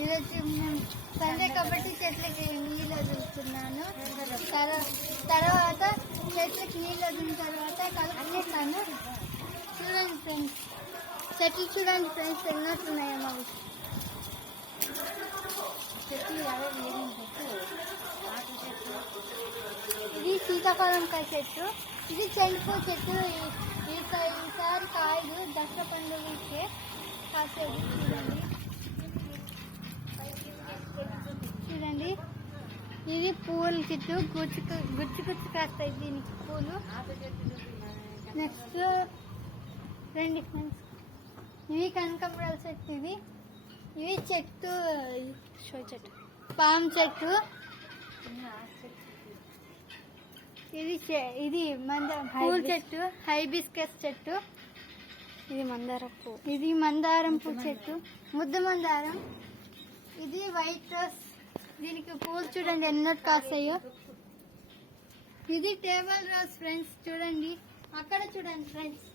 ఈరోజు మేము సండే కాబట్టి చెట్లకి నీళ్ళు వదులుతున్నాను. తర్వాత చెట్లకి నీళ్ళు వదిలిన తర్వాత కలుపుకుంటాను. చూడండి ఫ్రెండ్స్, చెట్లు చూడండి ఫ్రెండ్స్ ఎన్నోస్తున్నాయో మాకు చెట్లు. ఇది సీతాఫలంకాయ చెట్టు, ఇది చెండుపూ చెట్టు. ఈసారి కాయలు దసరా పండుగకే కాసేది. చూడండి ఇది పూల చెట్టు, గుచ్చి కాస్తాయి దీనికి పూలు. నెక్స్ట్ రండి ఫ్రెండ్స్, ఇవి కనకాంబరాల చెట్టు. ఇవి చెట్టు పామ్ చెట్టు. ఇది పూల చెట్టు, హైబిస్కస్ చెట్టు. ఇది మందారం పూ చెట్టు, ముద్ద మందారం. ఇది వైట్ రోజ్, దీనికి పూలు చూడండి ఎన్నో కాస్తాయో. ఇది టేబుల్ రోజ్ ఫ్రెండ్స్, చూడండి అక్కడ చూడండి ఫ్రెండ్స్.